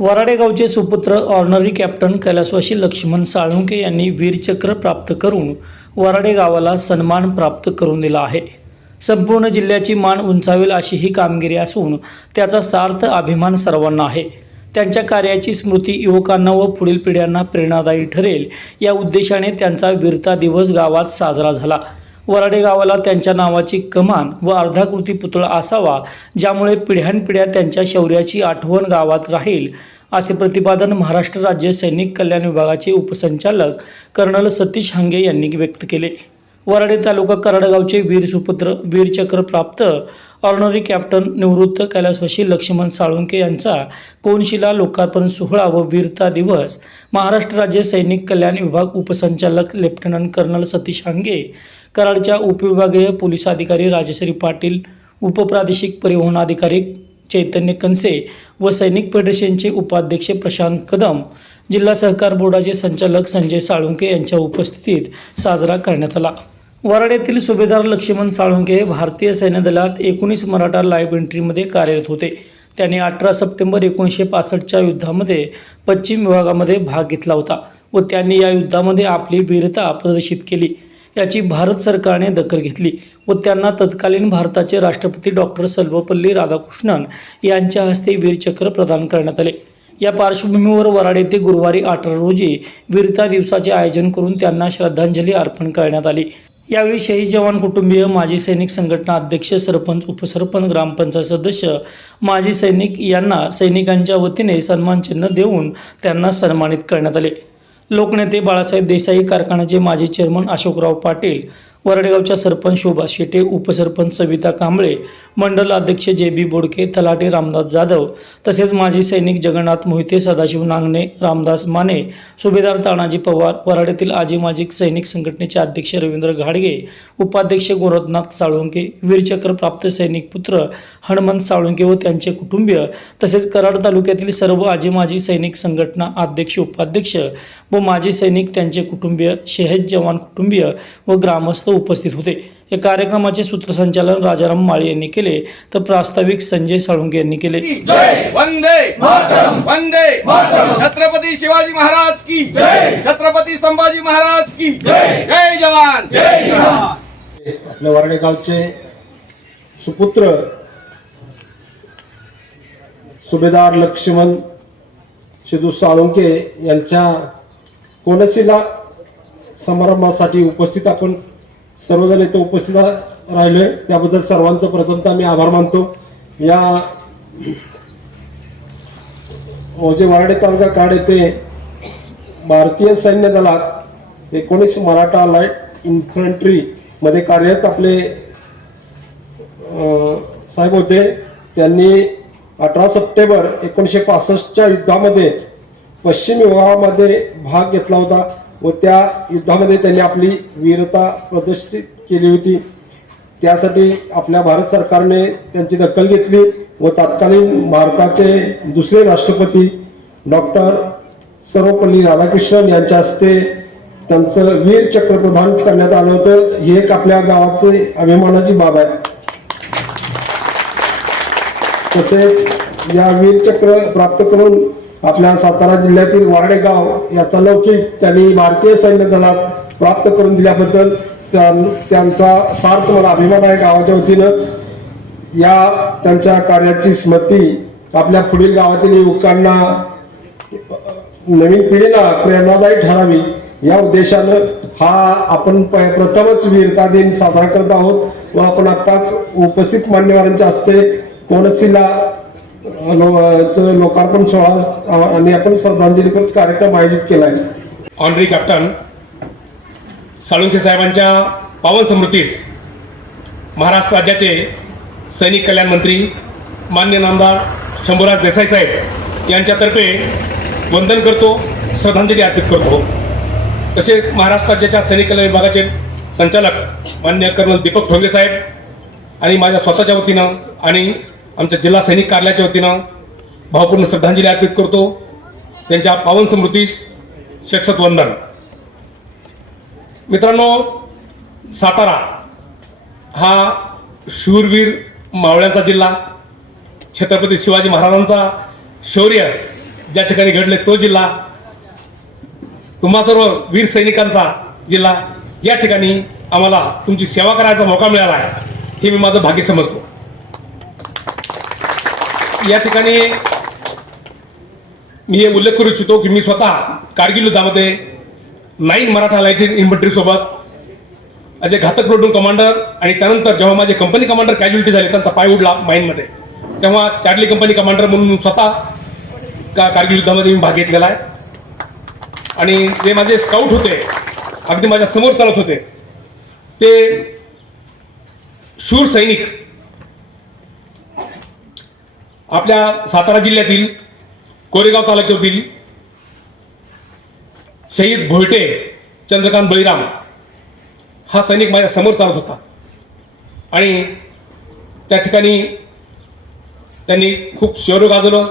वराडेगावचे सुपुत्र honorary captain कैलासवासी लक्ष्मण साळुंके यांनी वीरचक्र प्राप्त करून वराडे गावाला सन्मान प्राप्त करून दिला आहे. संपूर्ण जिल्ह्याची मान उंचावेल अशी ही कामगिरी असून त्याचा सार्थ अभिमान सर्वांना आहे. त्यांच्या कार्याची स्मृती युवकांना व पुढील पिढ्यांना प्रेरणादायी ठरेल या उद्देशाने त्यांचा वीरता दिवस गावात साजरा झाला. वराडे गावाला त्यांच्या नावाची कमान व अर्धाकृती पुतळा असावा ज्यामुळे पिढ्यानपिढ्या त्यांच्या शौर्याची आठवण गावात राहील असे प्रतिपादन महाराष्ट्र राज्य सैनिक कल्याण विभागाचे उपसंचालक कर्नल सतीश हांगे यांनी व्यक्त केले. वराडे तालुका कराडगावचे वीर सुपुत्र वीरचक्र प्राप्त ऑर्नरी कॅप्टन निवृत्त कैलासवशी लक्ष्मण साळुंके यांचा कोनशिला लोकार्पण सोहळा व वीरता दिवस महाराष्ट्र राज्य सैनिक कल्याण विभाग उपसंचालक लेफ्टनंट कर्नल सतीश हांगे कराडच्या उपविभागीय पोलीस अधिकारी राजश्री पाटील उपप्रादेशिक परिवहन अधिकारी चैतन्य कनसे व सैनिक फेडरेशनचे उपाध्यक्ष प्रशांत कदम जिल्हा सहकार बोर्डाचे संचालक संजय साळुंके यांच्या उपस्थितीत साजरा करण्यात आला. वराड्यातील सुभेदार लक्ष्मण साळुंके हे भारतीय सैन्य दलात एकोणीस मराठा लाईफ एंट्रीमध्ये कार्यरत होते. त्यांनी अठरा सप्टेंबर एकोणीसशे पासष्टच्या युद्धामध्ये पश्चिम विभागामध्ये भाग घेतला होता व त्यांनी या युद्धामध्ये आपली वीरता प्रदर्शित केली. याची भारत सरकारने दखल घेतली व त्यांना तत्कालीन भारताचे राष्ट्रपती डॉक्टर सर्वपल्ली राधाकृष्णन यांच्या हस्ते वीरचक्र प्रदान करण्यात आले. या पार्श्वभूमीवर वराड येथे गुरुवारी अठरा रोजी वीरता दिवसाचे आयोजन करून त्यांना श्रद्धांजली अर्पण करण्यात आली. यावेळी शहीद जवान कुटुंबीय माजी सैनिक संघटना अध्यक्ष सरपंच उपसरपंच ग्रामपंचायत सदस्य माजी सैनिक यांना सैनिकांच्या वतीने सन्मानचिन्ह देऊन त्यांना सन्मानित करण्यात आले. लोकनेते बाळासाहेब देसाई कारखान्याचे माजी चेअरमन अशोकराव पाटील वरडेगावच्या सरपंच शोभा शेटे उपसरपंच सविता कांबळे मंडल अध्यक्ष जे बी बोडके तलाटे रामदास जाधव तसेच माजी सैनिक जगन्नाथ मोहिते सदाशिव नांगणे रामदास माने सुभेदार तानाजी पवार वराड्यातील आजी माजी सैनिक संघटनेचे अध्यक्ष रवींद्र घाडगे उपाध्यक्ष गोरखनाथ साळुंके वीरचक्र प्राप्त सैनिक पुत्र हनुमंत साळुंके व त्यांचे कुटुंबीय तसेच कराड तालुक्यातील सर्व आजी माजी सैनिक संघटना अध्यक्ष उपाध्यक्ष व माजी सैनिक त्यांचे कुटुंबीय शहीद जवान कुटुंबीय व ग्रामस्थ उपस्थित होते. या कार्यक्रमाचे सूत्रसंचालन राजाराम माळी यांनी केले तर प्रास्ताविक संजय साळुंके यांनी केले. वंदे वंदे छत्रपती शिवाजी महाराज की छत्रपती संभाजी महाराज की जय! जवान! जय आपल्या वराडे गावचे सुपुत्र सुभेदार लक्ष्मण शिदू साळुंके यांच्या कोनसीला समारंभासाठी उपस्थित आपण सर्वजण इथं उपस्थित राहिले. त्याबद्दल सर्वांचं प्रथमतः मी आभार मानतो. या ओजे वारडे तालुका काड येथे भारतीय सैन्य दलात एकोणीस मराठा लाइट इन्फंट्री मध्ये कार्यरत आपले साहेब होते. त्यांनी अठरा सप्टेंबर एकोणीसशे पासष्टच्या युद्धामध्ये पश्चिम विभागामध्ये भाग घेतला होता. व त्या युद्धामध्ये त्यांनी आपली वीरता प्रदर्शित केली होती. त्यासाठी आपल्या भारत सरकारने त्यांची दखल घेतली व तत्कालीन भारताचे दुसरे राष्ट्रपती डॉक्टर सर्वपल्ली राधाकृष्णन यांच्या हस्ते त्यांचं वीर चक्र प्रदान करण्यात आलं होतं. ही एक आपल्या गावाचे अभिमानाची बाब आहे. तसेच या वीरचक्र प्राप्त करून आपल्या सातारा जिल्ह्यातील वारडेगाव याचा लौकिक त्यांनी भारतीय सैन्य दलात प्राप्त करून दिल्याबद्दल त्यां- त्यांचा सार्थ मला अभिमान आहे गावाच्या वतीनं. या त्यांच्या कार्याची स्मृती आपल्या पुढील गावातील युवकांना नवीन पिढीला प्रेरणादायी ठरावी या उद्देशानं हा आपण प- प्रथमच वीरता दिन साजरा करत आहोत. व आपण आताच उपस्थित मान्यवरांच्या हस्ते कोनसीला लोकार्पण सोहळा आणि आपण श्रद्धांजलीपर कार्यक्रम आयोजित केला आहे. ऑनरी कॅप्टन साळुंखे साहेबांच्या पावन स्मृतीस महाराष्ट्र राज्याचे सैनिक कल्याण मंत्री मान्य नामदार शंभूराज देसाई साहेब यांच्यातर्फे वंदन करतो श्रद्धांजली अर्पित करतो. तसेच महाराष्ट्र राज्याच्या सैनिक कल्याण विभागाचे संचालक मान्य कर्नल दीपक ठोंगे साहेब आणि माझ्या स्वतःच्या वतीनं आणि आमच्या जिल्हा सैनिक कार्यालयाच्या वतीनं भावपूर्ण श्रद्धांजली अर्पित करतो. त्यांच्या पावन स्मृतीस शक्षत वंदन. मित्रांनो सातारा हा शूरवीर मावळ्यांचा जिल्हा. छत्रपती शिवाजी महाराजांचा शौर्य ज्या ठिकाणी घडले तो जिल्हा. तुम्हा सर्व वीर सैनिकांचा जिल्हा. या ठिकाणी आम्हाला तुमची सेवा करायचा मौका मिळाला आहे. हे मी माझं भाग्य समजतो. या ठिकाणी मी हे उल्लेख करू इच्छितो की मी स्वतः कारगिल युद्धामध्ये नाईन मराठा लाइट इन्फंट्री सोबत असे घातक प्रोटून कमांडर आणि त्यानंतर जेव्हा माझे कंपनी कमांडर कॅज्युलिटी झाले त्यांचा पाय उडला माईनमध्ये तेव्हा चार्ली कंपनी कमांडर म्हणून स्वतः का कारगिल युद्धामध्ये मी भाग घेतलेला आहे. आणि जे माझे स्काउट होते अगदी माझ्यासमोर चालत होते ते शूर सैनिक आपल्या सातारा जिल्ह्यातील कोरेगाव तालुक्यातील शहीद भोयटे चंद्रकांत बळीराम हा सैनिक माझ्यासमोर चालत होता. आणि त्या ठिकाणी त्यांनी खूप शौर्य गाजवलं.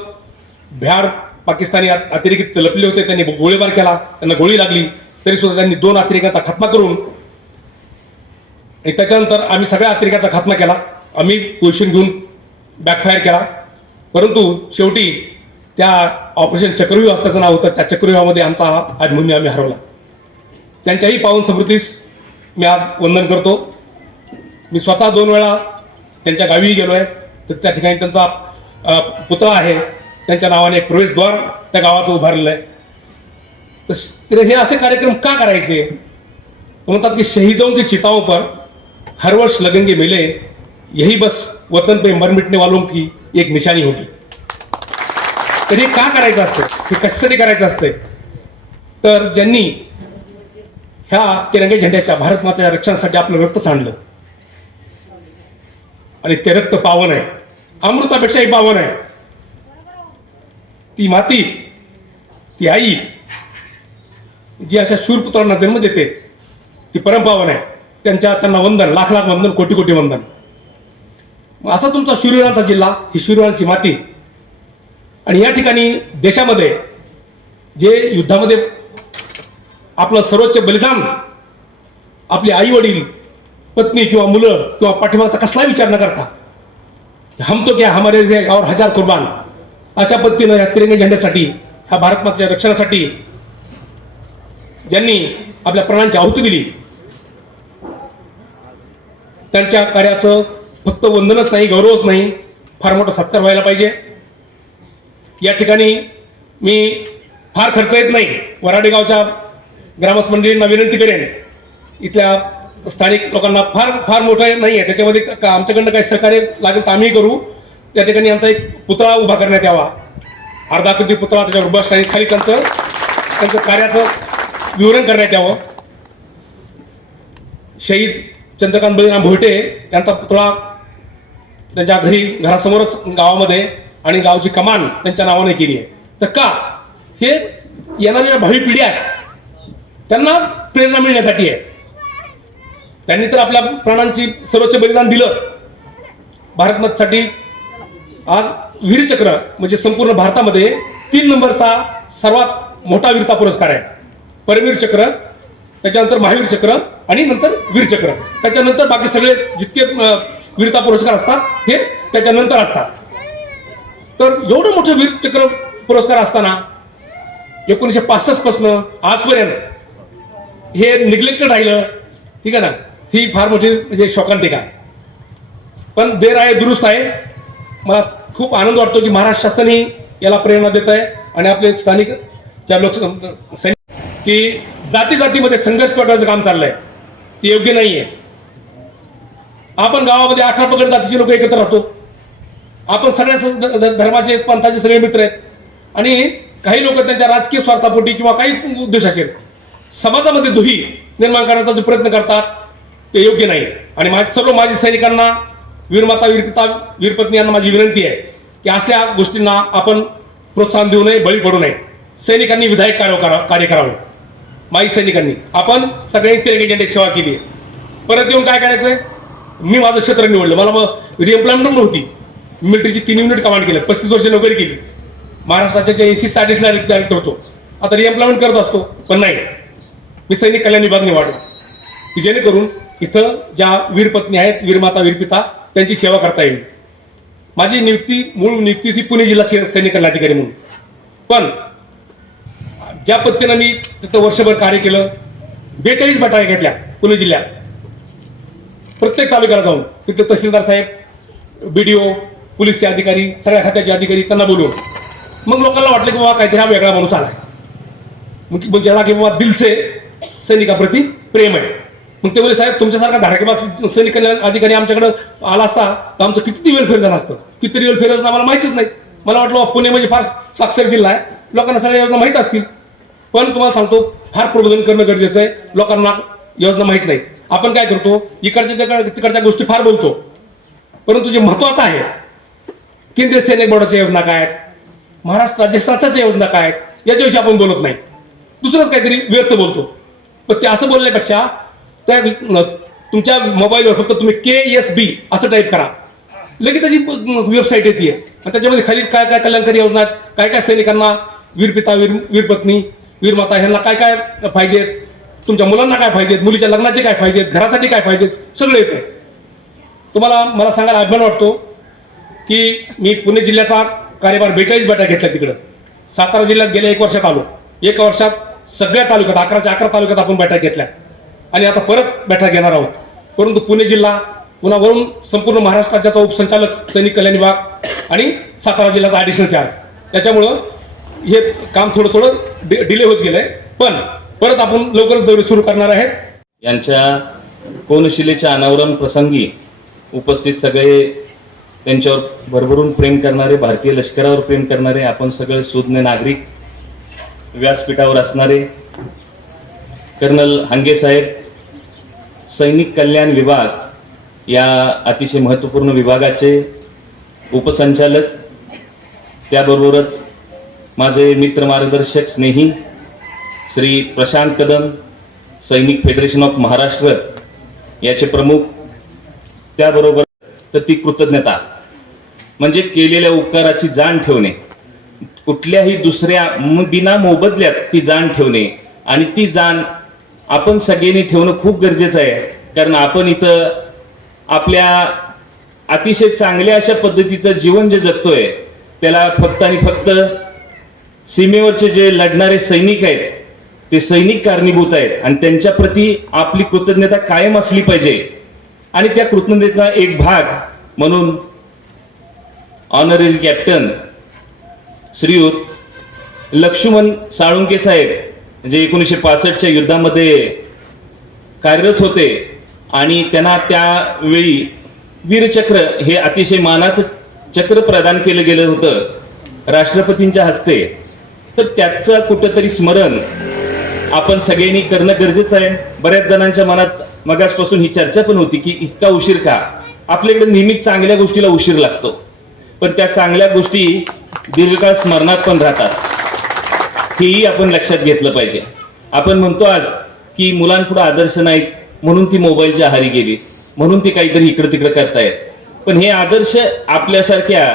बिहार पाकिस्तानी अतिरेकीत लपले होते. त्यांनी गोळीबार केला. त्यांना गोळी लागली. तरी सुद्धा त्यांनी दोन अतिरेकांचा खात्मा करून आणि त्याच्यानंतर आम्ही सगळ्या अतिरेक्याचा खात्मा केला. आम्ही पोझिशन घेऊन बॅकफायर केला. परंतु शेवटी त्या ऑपरेशन चक्रव्यूह असल्याचं नाव होतं. त्या चक्रव्यूहामध्ये आमचा हा अभिमन्यू आम्ही हरवला. त्यांच्याही पावन स्मृतीस मी आज वंदन करतो. मी स्वतः दोन वेळा त्यांच्या गावीही गेलो आहे तर त्या ठिकाणी त्यांचा पुतळा आहे. त्यांच्या नावाने एक प्रवेशद्वार त्या गावाचं उभारलेलं आहे. तर हे असे कार्यक्रम का करायचे? म्हणतात की शहीदों की चिताओं पर हर वर्ष लगेंगे मिले यही बस वतन पे मर मिटने वालों की एक निशानी होती तर हे का करायचं असतं? हे कशासाठी करायचं असतंय तर ज्यांनी ह्या तिरंगे झेंड्याच्या भारत माताच्या रक्षणासाठी आपलं रक्त सांडलं आणि ते रक्त पावन आहे. अमृतापेक्षाही पावन आहे. ती माती ती आई जी अशा शूरपुत्रांना जन्म देते ती परमपावन आहे. त्यांच्या त्यांना वंदन लाख लाख वंदन कोटी कोटी वंदन. मग असा तुमचा शूरवीरांचा जिल्हा ही शूरवीरांची माती. आणि या ठिकाणी देशामध्ये जे युद्धामध्ये आपलं सर्वोच्च बलिदान आपले आई वडील पत्नी किंवा मुलं किंवा पाठिंबाचा कसलाही विचार न करता हम तो क्या हमारे जे और हजार कुर्बान अशा पद्धतीनं या तिरंगी झेंड्यासाठी ह्या भारत मातेच्या रक्षणासाठी ज्यांनी आपल्या प्राणांची आहुती दिली त्यांच्या कार्याचं फक्त वंदनच नाही गौरवच नाही फार मोठा सत्कार व्हायला पाहिजे. या ठिकाणी मी फार खर्च येत नाही. वराडे गावच्या ग्रामस्थ मंडळींना विनंती करेन. इथल्या स्थानिक लोकांना फार फार मोठं नाही आहे. त्याच्यामध्ये का- आमच्याकडनं काही सहकार्य लागेल तर आम्ही करू. त्या ठिकाणी आमचा एक पुतळा उभा करण्यात यावा. अर्धा कोटी पुतळा त्याच्यावर उभा असताना खाली त्यांचं त्यांचं कार्याचं विवरण करण्यात यावं. शहीद चंद्रकांत बळीराम भोयटे यांचा पुतळा त्यांच्या घरी घरासमोरच गावामध्ये आणि गावची कमान त्यांच्या नावाने केली आहे. तर का? हे येणाऱ्या भावी पिढी आहेत त्यांना प्रेरणा मिळण्यासाठी आहे. त्यांनी तर आपल्या प्राणांची सर्वोच्च बलिदान दिलं. भारतमतसाठी आज वीरचक्र म्हणजे संपूर्ण भारतामध्ये तीन नंबरचा सर्वात मोठा वीरता पुरस्कार आहे. परमवीर चक्र त्याच्यानंतर महावीर चक्र आणि नंतर वीरचक्र त्याच्यानंतर बाकी सगळे जितके वीरता पुरस्कार असतात हे त्याच्यानंतर असतात. तर एवढं मोठं वीरचक्र पुरस्कार असताना एकोणीसशे पासष्ट पासनं आजपर्यंत हे निग्लेक्टेड राहिलं ठीक आहे ना? ही फार मोठी म्हणजे शोकांतिका आहे. पण देर आहे दुरुस्त आहे. मला खूप आनंद वाटतो की महाराष्ट्र शासनही याला प्रेरणा देत आहे आणि आपले स्थानिक ज्या लोक की जाती जातीमध्ये संघर्ष पेटवायचं काम चाललंय ते योग्य नाहीये. आपण गावामध्ये अठरा पगड जातीचे लोक एकत्र राहतो. आपण सगळ्या धर्माचे पंथाचे सगळे मित्र आहेत. आणि काही लोक त्यांच्या राजकीय स्वार्थापोटी किंवा काही उद्देश असेल समाजामध्ये दुही निर्माण करण्याचा जो प्रयत्न करतात ते योग्य नाही. आणि माझ्या सर्व माजी सैनिकांना वीरमाता वीरपिता वीरपत्नी यांना माझी विनंती आहे की असल्या गोष्टींना आपण प्रोत्साहन देऊ नये बळी पडू नये. सैनिकांनी विधायक कार्य करा कार्य करावं. माजी सैनिकांनी. आपण सगळ्यांनी तिरंगी झेंडे सेवा केली आहे. परत येऊन काय करायचंय? मी माझं क्षेत्र निवडलं. मला मग रिएम्प्लॉयमेंट नव्हती. मिलिटरीची तीन युनिट कमांड केलं. पस्तीस वर्ष नोकरी केली. महाराष्ट्राच्या एसी साठीला डायरेक्टर होतो. आता रिएम्प्लॉयमेंट करत असतो पण नाही. मी सैनिक कल्याण विभाग निवडला. की जेणेकरून इथं ज्या वीरपत्नी आहेत वीरमाता वीरपिता त्यांची सेवा करता येईल. माझी नियुक्ती मूळ नियुक्ती ती पुणे जिल्हा सैनिक कल्याण अधिकारी म्हणून. पण ज्या पद्धतीनं मी तिथं वर्षभर कार्य केलं बेचाळीस बटाया घेतल्या पुणे जिल्ह्यात. प्रत्येक तालुक्याला जाऊन तिथे तहसीलदार साहेब बी डी ओ पोलीसचे अधिकारी सगळ्या खात्याचे अधिकारी त्यांना बोलवून मग लोकांना वाटलं की बाबा काहीतरी हा वेगळा माणूस आला आहे मग ज्याला म्हणजे की बाबा दिलसे सैनिकाप्रती प्रेम आहे. मग ते बोले साहेब तुमच्यासारखा धाडकेबाज सैनिक अधिकारी आमच्याकडे आला असता तर आमचं किती वेलफेअर झालं असतं. किती वेलफेअर योजना आम्हाला माहितीच नाही. मला वाटलं पुणे म्हणजे फार साक्षर जिल्हा आहे. लोकांना सगळ्या योजना माहीत असतील. पण तुम्हाला सांगतो फार प्रबोधन करणं गरजेचं आहे. लोकांना योजना माहीत नाही. आपण काय करतो? इकडच्या तिकड- तिकडच्या गोष्टी फार बोलतो. परंतु जे महत्वाचं आहे केंद्रीय सैनिक बोर्डाच्या योजना काय आहेत? महाराष्ट्र राज्य शासनाच्या योजना काय आहेत? याच्याविषयी आपण बोलत नाही. दुसरंच काहीतरी व्यर्थ बोलतो. पण ते असं बोलण्यापेक्षा त्या तुमच्या मोबाईलवर फक्त तुम्ही के एस बी असं टाईप करा. लगेच त्याची वेबसाईट येते आणि त्याच्यामध्ये खाली काय काय कल्याणकारी योजना आहेत? काय काय सैनिकांना वीरपिता वीर वीरपत्नी वीरमाता ह्यांना काय काय फायदे आहेत? तुमच्या मुलांना काय फायदे आहेत? मुलीच्या लग्नाचे काय फायदे आहेत? घरासाठी काय फायदे आहेत? सगळं येतं तुम्हाला मला सांगायला अभिमान वाटतो की मी पुणे जिल्ह्याचा कार्यभार बेचाळीस बैठक घेतल्या तिकडं. सातारा जिल्ह्यात गेल्या एक वर्षात आलो. एका वर्षात सगळ्या तालुक्यात अकराच्या अकरा तालुक्यात आपण बैठक घेतल्या. आणि आता परत बैठक घेणार आहोत. परंतु पुणे जिल्हा पुन्हा वरून संपूर्ण महाराष्ट्राच्या उपसंचालक सैनिक कल्याण विभाग आणि सातारा जिल्ह्याचा ॲडिशनल चार्ज त्याच्यामुळं हे काम थोडं थोडं डिले होत गेलंय. पण परत आपण लवकरच दौरे सुरू करणार आहेत. यांच्या कोनशिलेच्या अनावरण प्रसंगी उपस्थित सगळे त्यांच्यावर भरभरून प्रेम करणारे भारतीय लष्करावर प्रेम करणारे आपण सगळे सुज्ञ नागरिक व्यासपीठावर असणारे कर्नल हांगे साहेब सैनिक कल्याण विभाग या अतिशय महत्त्वपूर्ण विभागाचे उपसंचालक त्याबरोबरच माझे मित्र मार्गदर्शक स्नेही श्री प्रशांत कदम सैनिक फेडरेशन ऑफ महाराष्ट्र याचे प्रमुख. त्याबरोबर तर ती कृतज्ञता. म्हणजे केलेल्या उपकाराची जाण ठेवणे. कुठल्याही दुसऱ्या बिना मोबदल्यात ती जाण ठेवणे. आणि ती जाण आपण सगळ्यांनी ठेवणं खूप गरजेचं आहे. कारण आपण इथं आपल्या अतिशय चांगल्या अशा पद्धतीचं जीवन जे जगतोय त्याला फक्त आणि फक्त सीमेवरचे जे लढणारे सैनिक आहेत ते सैनिक कारणीभूत आहेत आणि त्यांच्या प्रती आपली कृतज्ञता कायम असली पाहिजे. आणि त्या कृतज्ञतेचा एक भाग म्हणून ऑनररी कॅप्टन श्रीयुत लक्ष्मण साळुंके साहेब जे एकोणीसशे पासष्टच्या युद्धामध्ये कार्यरत होते आणि त्यांना त्यावेळी वीरचक्र हे अतिशय मानाचं चक्र प्रदान केलं गेलं होतं राष्ट्रपतींच्या हस्ते. तर त्याचं कुठंतरी स्मरण आपण सगळ्यांनी करणं गरजेचं आहे. बऱ्याच जणांच्या मनात मगासपासून ही चर्चा पण होती की इतका उशीर का? आपल्याकडे नेहमीच चांगल्या गोष्टीला उशीर लागतो. पण त्या चांगल्या गोष्टी दीर्घकाळ स्मरणात पण राहतात. हेही आपण लक्षात घेतलं पाहिजे. आपण म्हणतो आज की मुलांपुढे आदर्श नाहीत म्हणून ती मोबाईलच्या आहारी गेली म्हणून ती काहीतरी इकडं तिकडं करतायत. पण हे आदर्श आपल्यासारख्या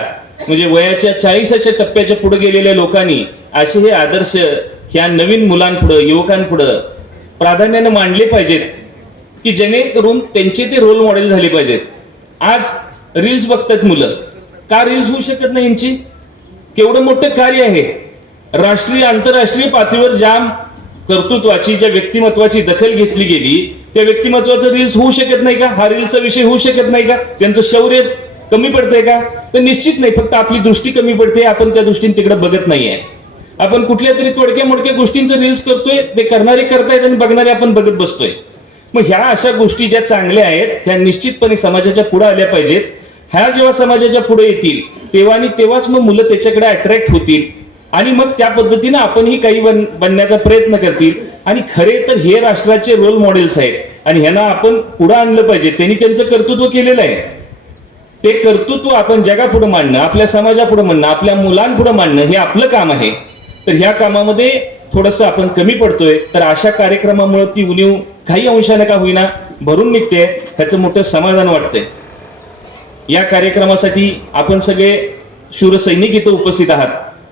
म्हणजे वयाच्या चाळीसाच्या टप्प्याच्या पुढे गेलेल्या लोकांनी असे हे आदर्श ह्या नवीन मुलांपुढं युवकांपुढं प्राधान्यानं मांडले पाहिजेत की जेणेकरून त्यांचे ते रोल मॉडेल झाले पाहिजेत. आज रील्स बघतात मुलं. का रील्स होऊ शकत नाही यांची? केवढं मोठं कार्य आहे. राष्ट्रीय आंतरराष्ट्रीय पातळीवर ज्या कर्तृत्वाची ज्या व्यक्तिमत्वाची दखल घेतली गेली त्या व्यक्तिमत्वाचं रील्स होऊ शकत नाही का? हा रील्सचा विषय होऊ शकत नाही का? त्यांचं शौर्य कमी पडतंय का? तर निश्चित नाही. फक्त आपली दृष्टी कमी पडते आपण त्या दृष्टीने तिकडे बघत नाहीये. आपण कुठल्या तरी तोडक्या मोडक्या गोष्टींचं रील्स करतोय ते करणारे करतायत आणि बघणारे आपण बघत बसतोय. मग ह्या अशा गोष्टी ज्या चांगल्या आहेत ह्या निश्चितपणे समाजाच्या पुढे आल्या पाहिजेत. ह्या जेव्हा समाजाच्या पुढे येतील तेव्हा आणि तेव्हाच मग मुलं त्याच्याकडे अट्रॅक्ट होतील. आणि मग त्या पद्धतीनं आपणही काही बन बनण्याचा प्रयत्न करतील. आणि खरे तर हे राष्ट्राचे रोल मॉडेल्स आहेत. आणि ह्यांना आपण पुढे आणलं पाहिजे. त्यांनी त्यांचं कर्तृत्व केलेलं आहे. ते कर्तृत्व आपण जगापुढे मांडणं आपल्या समाजापुढे मांडणं आपल्या मुलांपुढे मांडणं हे आपलं काम आहे. तर ह्या कामामध्ये थोडस आपण कमी पडतोय. तर अशा कार्यक्रमामुळे ती उणीव काही अंशाने का होईना भरून निघते ह्याचं मोठं समाधान वाटतंय. या कार्यक्रमासाठी आपण सगळे शूरसैनिक इथं उपस्थित आहात.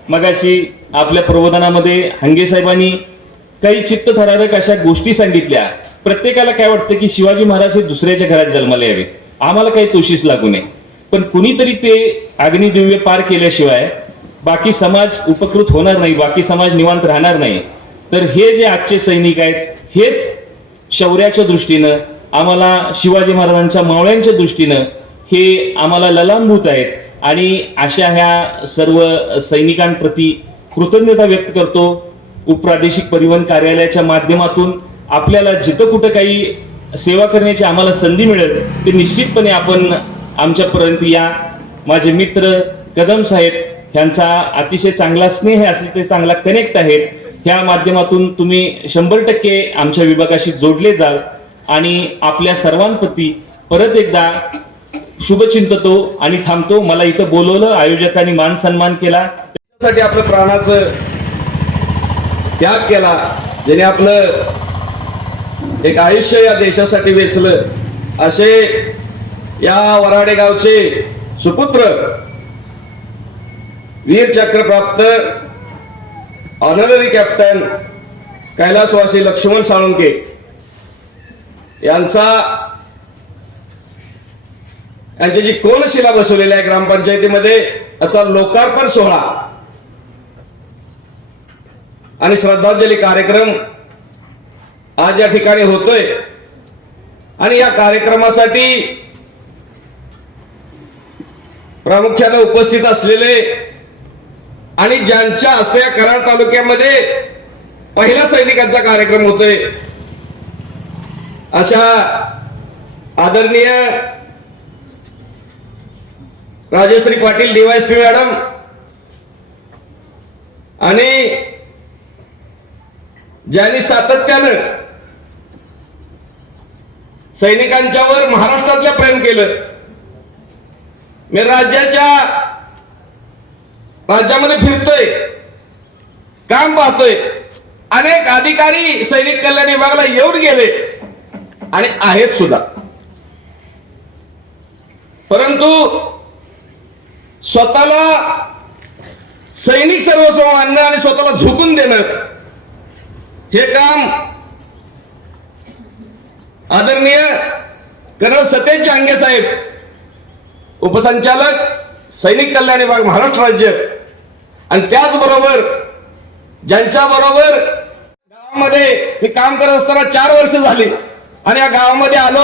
मगाशी आपल्या प्रबोधनामध्ये हंगे साहेबांनी काही चित्तथरारक अशा गोष्टी सांगितल्या. प्रत्येकाला काय वाटतं की शिवाजी महाराज हे दुसऱ्याच्या घरात जन्माला यावेत? आम्हाला काही तोशीस लागू नये. पण कुणीतरी ते अग्निदिव्य पार केल्याशिवाय बाकी समाज उपकृत होणार नाही बाकी समाज निवांत राहणार नाही. तर हे जे आजचे सैनिक आहेत हेच शौर्याच्या दृष्टीनं आम्हाला शिवाजी महाराजांच्या मावळ्यांच्या दृष्टीनं हे आम्हाला ललांभूत आहेत. आणि अशा ह्या सर्व सैनिकांप्रती कृतज्ञता व्यक्त करतो. उपप्रादेशिक परिवहन कार्यालयाच्या माध्यमातून आपल्याला जिथं कुठं काही सेवा करण्याची आम्हाला संधी मिळेल ते निश्चितपणे आपण आमच्यापर्यंत या. माझे मित्र कदम साहेब ह्यांचा अतिशय चांगला स्नेह असेल असे ते चांगला कनेक्ट आहेत ह्या माध्यमातून तुम्ही शंभर टक्के आमच्या विभागाशी जोडले जाल आणि आपल्या सर्वांप्रती परत एकदा शुभचिंततो आणि थांबतो. मला इथं बोलवलं आयोजकांनी मान सन्मान केला. त्यासाठी आपलं प्राणाचं त्याग केला ज्याने आपलं एक आयुष्य या देशासाठी वेचलं. असे या वराडे गावचे सुपुत्र वीर चक्र प्राप्त ऑनररी कॅप्टन कैलासवासी लक्ष्मण साळुंके यांचा यांची जी कोनशिला बसवलेली आहे ग्रामपंचायतीमध्ये त्याचा लोकार्पण सोहळा आणि श्रद्धांजली कार्यक्रम आज या ठिकाणी होतोय. आणि या कार्यक्रमासाठी प्रामुख्याने उपस्थित असलेले आणि ज्यांच्या हस्ते या कराड तालुक्यामध्ये पहिला सैनिकांचा कार्यक्रम होतोय अशा आदरणीय राजेश्री पाटील डीवायसपी मॅडम आणि ज्यांनी सातत्यानं सैनिकांच्यावर महाराष्ट्रातल्या प्रेम केलं मी राज्याच्या राज्यामध्ये फिरतोय. काम पाहतोय. अनेक अधिकारी सैनिक कल्याण विभागाला येऊन गेले. आणि आहेत सुद्धा. परंतु स्वतःला सैनिक सर्वस्व आणणं आणि स्वतःला झुकून देणं हे काम आदरणीय कर्नल सतेज जांगे साहेब उपसंचालक सैनिक कल्याण विभाग महाराष्ट्र राज्य आणि त्याचबरोबर ज्यांच्या बरोबर गावामध्ये मी काम करत असताना चार वर्ष झाली आणि या गावामध्ये आलो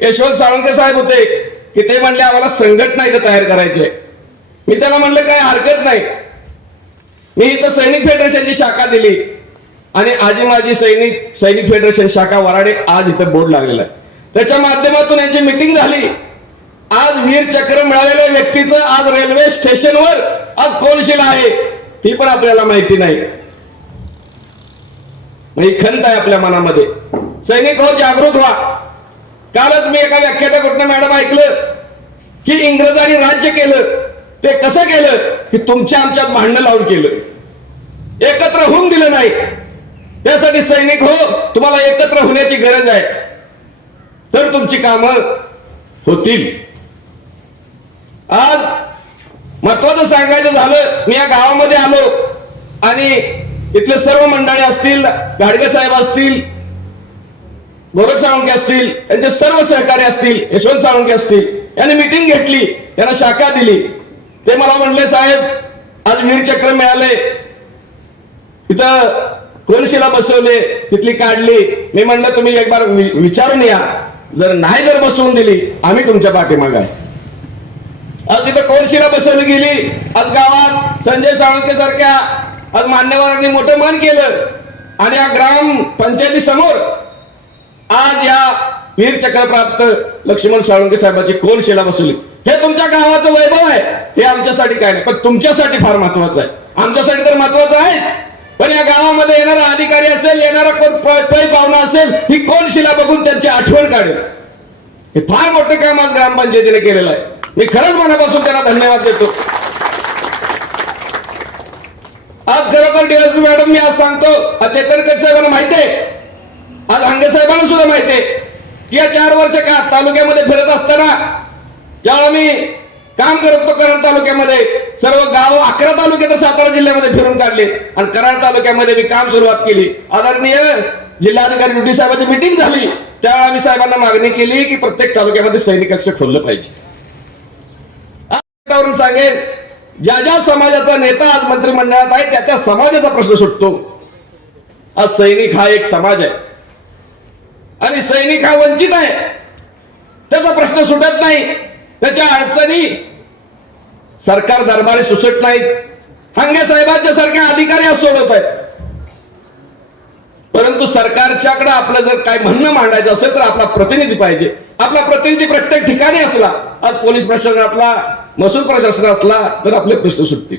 यशवंत साळुंके साहेब होते की ते म्हणले आम्हाला संघटना इथं तयार करायची. आहे मी त्यांना म्हणलं काय हरकत नाही. मी इथं सैनिक फेडरेशनची शाखा दिली आणि आजी माझी सैनिक सैनिक फेडरेशन शाखा वराडे आज इथं बोर्ड लागलेला आहे. त्याच्या माध्यमातून यांची मिटिंग झाली. आज वीर चक्र मिळालेल्या व्यक्तीचं आज रेल्वे स्टेशनवर आज कोणशील आहे. ती पण आपल्याला माहिती नाही. ही खंत आहे आपल्या मनामध्ये. सैनिक हो जागृत व्हा. कालच मी एका व्याख्याता कुठनं मॅडम ऐकलं की इंग्रजांनी राज्य केलं. ते कसं केलं? की तुमच्या आमच्यात भांडणं लावून केलं. एकत्र होऊन दिलं नाही. त्यासाठी सैनिक हो तुम्हाला एकत्र होण्याची गरज आहे. तर तुमची कामं होतील. आज महत्वाचं सांगायचं झालं मी या गावामध्ये आलो आणि इथले सर्व मंडळी असतील गाडगे साहेब असतील गोरख साळुंके असतील त्यांचे सर्व सहकारी असतील यशवंत साळुंके असतील यांनी मिटिंग घेतली त्यांना शाखा दिली. ते मला म्हणले साहेब आज वीरचक्र मिळाले. इथं कोनशिला बसवले तिथली काढली. मी म्हणलं तुम्ही एक बार विचारून या. जर नाही जर बसवून दिली आम्ही तुमच्या पाठीमागा आहे. आज तिथं कोनशिला बसवली गेली. आज गावात संजय साळुंके सारख्या आज मान्यवरांनी मोठं मन केलं. आणि या ग्राम पंचायती समोर आज या वीर चक्रप्राप्त लक्ष्मण साळुंके साहेबांची कोनशिला बसवली. हे तुमच्या गावाचं वैभव आहे. हे आमच्यासाठी काय नाही पण तुमच्यासाठी फार महत्वाचं आहे. आमच्यासाठी तर महत्वाचं आहेच. पण या गावामध्ये येणारा अधिकारी असेल येणारा कोण पै पाहुणा असेल ही कोनशिला बघून त्यांची आठवण काढेल. हे फार मोठं काम आज ग्रामपंचायतीने केलेलं आहे. मी खरंच मनापासून त्यांना धन्यवाद देतो. आज खरोखर डीएसपी मॅडम मी आज सांगतो चेतनकर साहेबांना माहिती आहे. आज हांगे साहेबांना सुद्धा माहिती आहे की या चार वर्ष का तालुक्यामध्ये फिरत असताना ज्यावेळा मी काम करत होतो कराड तालुक्यामध्ये सर्व गाव अकरा तालुके तर सातारा जिल्ह्यामध्ये फिरून काढले आणि कराड तालुक्यामध्ये मी काम सुरुवात केली. आदरणीय जिल्हाधिकारी ड्युटी साहेबांची मिटिंग झाली. त्यावेळेला आम्ही साहेबांना मागणी केली की प्रत्येक तालुक्यामध्ये सैनिक कक्ष खोललं पाहिजे. वरून ज्या ज्या समाजाचा नेता आज मंत्रिमंडळात आहे त्या त्या समाजाचा प्रश्न सुटतो. आज सैनिक हा एक समाज आहे. आणि सैनिक हा वंचित आहे. त्याचा प्रश्न सुटत नाही. त्याच्या अडचणी सरकार दरबारी सुसट नाहीत. हंगे साहेबांच्या सारख्या अधिकारी आज सोडवत आहेत. परंतु सरकारच्याकडे आपलं जर काय म्हणणं मांडायचं असेल तर आपला प्रतिनिधी पाहिजे. आपला प्रतिनिधी प्रत्येक ठिकाणी असला आज पोलीस प्रशासनातला महसूल प्रशासन असला तर आपले प्रश्न सुटतील.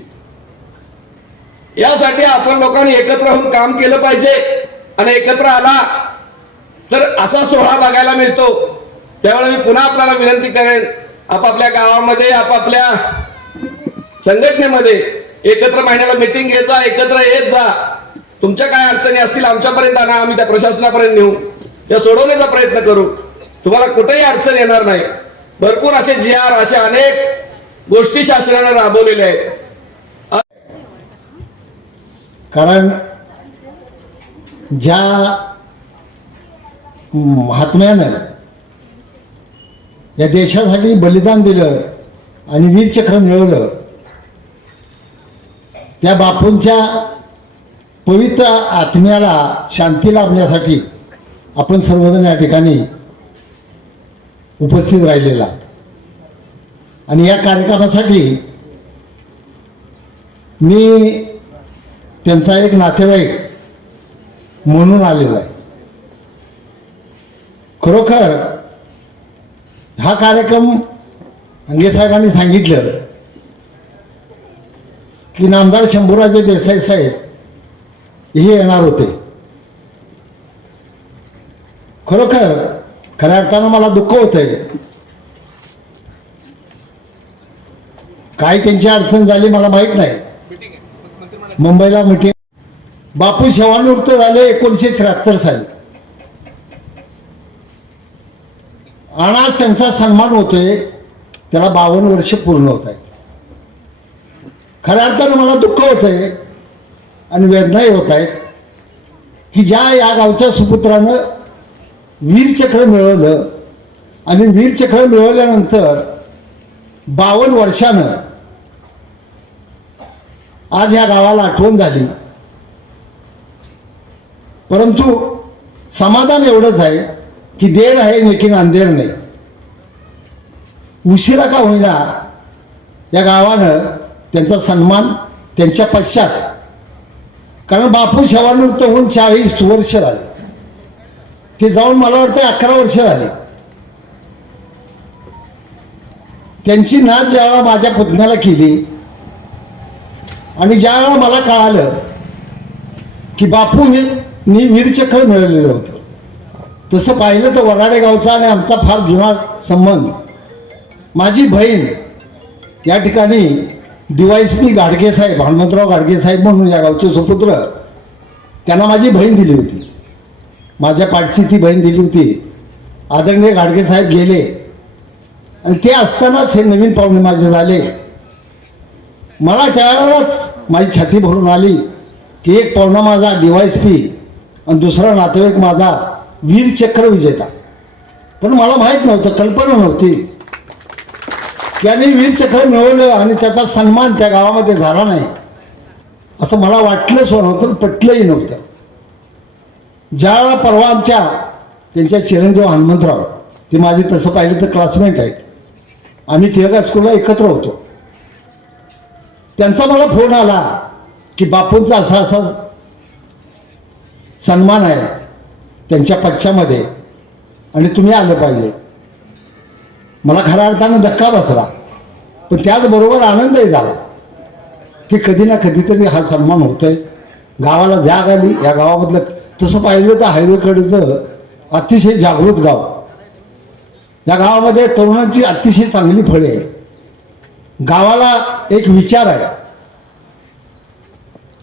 यासाठी आपण लोकांनी एकत्र होऊन काम केलं पाहिजे आणि एकत्र आला तर असा सोहळा बघायला मिळतो. त्यावेळेला मी पुन्हा आपल्याला विनंती करेन आपापल्या गावामध्ये आपापल्या संघटनेमध्ये एकत्र महिन्याला मिटिंग घ्यायचा एकत्र येत जा. तुमच्या काय अडचणी असतील आमच्यापर्यंत आणा आम्ही त्या प्रशासनापर्यंत नेऊ. त्या सोडवण्याचा प्रयत्न करू. तुम्हाला कुठेही अडचण येणार नाही. भरपूर असे जी आर असे अनेक गोष्टी शासनाने राबवलेल्या आहेत. कारण ज्या महात्म्यानं या देशासाठी बलिदान दिलं आणि वीरचक्र मिळवलं त्या बापूंच्या पवित्र आत्म्याला शांती लाभण्यासाठी आपण सर्वजण या ठिकाणी उपस्थित राहिलेला. आणि या कार्यक्रमासाठी मी त्यांचा एक नातेवाईक म्हणून आलेला आहे. खरोखर हा कार्यक्रम अंगे साहेबांनी सांगितलं की नामदार शंभूराजे देसाई साहेब हे येणार होते. खरोखर खऱ्या अर्थानं मला दुःख होतंय. काय त्यांची अडचण झाली मला माहीत नाही. मुंबईला मिटिंग बापू सेवानिवृत्त झाले एकोणीसशे त्र्याहत्तर साली. आणि आज त्यांचा सन्मान होतोय त्याला बावन्न वर्ष पूर्ण होत आहे खऱ्या अर्थानं मला दुःख होतंय आणि वेदनाही होत आहेत. की ज्या या गावच्या सुपुत्रानं वीरचक्र मिळवलं आणि वीरचक्र मिळवल्यानंतर बावन्न वर्षानं आज या गावाला आठवण झाली. परंतु समाधान एवढंच आहे की देर आहे लेकिन अंधेर नाही. उशिरा का होईना या गावानं त्यांचा सन्मान त्यांच्या पश्चात. कारण बापू सेवानिवृत्त होऊन चाळीस वर्ष झाले. ते जाऊन मला वाटतं अकरा वर्ष झाली. त्यांची नाच ज्यावेळा माझ्या पुतण्याला केली आणि ज्यावेळा मला कळालं की बापू हे मी वीरचक्र मिळवलेलं होतं. तसं पाहिलं तर वराडे गावचा आणि आमचा फार जुना संबंध. माझी बहीण या ठिकाणी पी गाडगे साहेब हनुमंतराव गाडगे साहेब म्हणून या गावचे सुपुत्र त्यांना माझी बहीण दिली होती. माझ्या पाठची ती बहीण दिली होती. आदरणीय गाडगे साहेब गेले. आणि ते असतानाच हे नवीन पाहुणे माझे झाले. मला त्यावेळेलाच माझी छाती भरून आली की एक पाहुणा माझा पी आणि दुसरा नातेवाईक माझा वीरचक्र विजेता. पण मला माहीत नव्हतं कल्पना नव्हती. त्याने वीरचक्र मिळवलं आणि त्याचा सन्मान त्या गावामध्ये झाला नाही. असं मला वाटलंच नव्हतं पटलंही नव्हतं. ज्यावेळेला परवा आमच्या त्यांच्या चिरंजीव हनुमंतराव ते माझे तसं पाहिलं तर क्लासमेट आहेत. आम्ही टिळका स्कूलला एकत्र होतो. त्यांचा मला फोन आला की बापूंचा असा असा सन्मान आहे त्यांच्या पक्षामध्ये आणि तुम्ही आलं पाहिजे. मला खऱ्या अर्थानं धक्का बसला. पण त्याचबरोबर आनंदही झाला की कधी ना कधीतरी हा सन्मान होतोय. गावाला जाग आली. या गावामधलं तसं पाहिलं तर हायवेकडचं अतिशय जागृत गाव. या गावामध्ये तरुणांची अतिशय चांगली फळे आहे गावाला एक विचार आहे.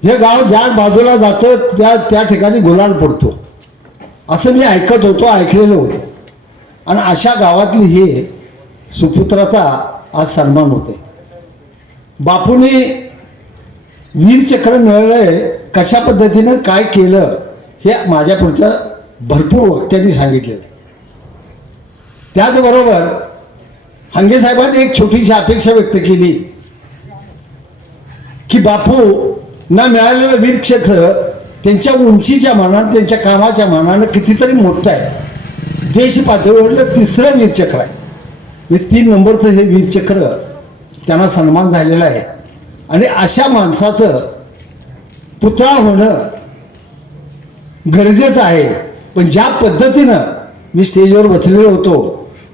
हे गाव ज्या बाजूला जातं त्या त्या ठिकाणी गुलाल पडतो. असं मी ऐकत होतो ऐकलेलं होतं. आणि अशा गावातली हे सुपुत्राचा आज सन्मान होते. बापूने वीरचक्र मिळवलंय कशा पद्धतीनं काय केलं हे माझ्या भरपूर वक्त्यांनी सांगितलेलं आहे. त्याचबरोबर हंगे साहेबांनी एक छोटीशी अपेक्षा व्यक्त केली की बापू ना मिळालेलं वीरचक्र त्यांच्या उंचीच्या मानानं त्यांच्या कामाच्या मानानं कितीतरी मोठं आहे. देश पातळीवरलं तिसरं वीरचक्र आहे. हे तीन नंबरचं हे वीरचक्र त्यांना सन्मान झालेला आहे. आणि अशा माणसाचं पुतळा होणं गरजेचं आहे. पण ज्या पद्धतीनं मी स्टेजवर बसलेलो होतो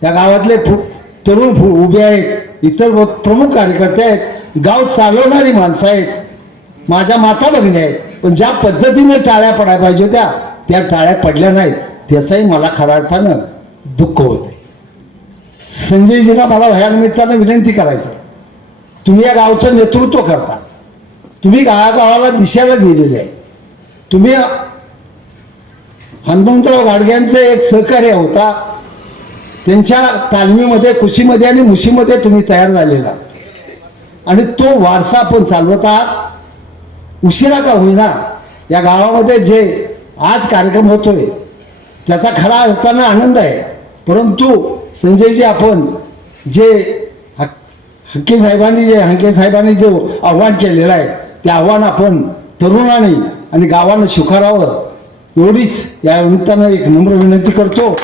त्या गावातले फु तरुण फु उभे आहेत इतर प्रमुख कार्यकर्ते आहेत गाव चालवणारी माणसं आहेत माझ्या माता भगिनी आहेत पण ज्या पद्धतीनं टाळ्या पडायला पाहिजे होत्या त्या टाळ्या पडल्या नाहीत. त्याचाही मला खऱ्या अर्थानं दुःख होते संजयजींना मला ह्या निमित्तानं विनंती करायची. तुम्ही या गावचं नेतृत्व करता. तुम्ही गावागावाला दिशाला दिलेले आहे. तुम्ही हनुमंतराव गाडग्यांचे एक सहकार्य होता. त्यांच्या तालमीमध्ये कुशीमध्ये आणि मुशीमध्ये तुम्ही तयार झालेला. आणि तो वारसा आपण चालवत. आहात उशिरा का होईना या गावामध्ये जे आज कार्यक्रम होतोय त्याचा खरा अर्थानं आनंद आहे. परंतु संजयजी आपण जे हक हक्के साहेबांनी जे हंके साहेबांनी जो आव्हान केलेलं आहे ते आव्हान आपण तरुणांनी आणि गावानं स्वीकारावं. एवढीच या निमित्तानं एक नम्र विनंती करतो.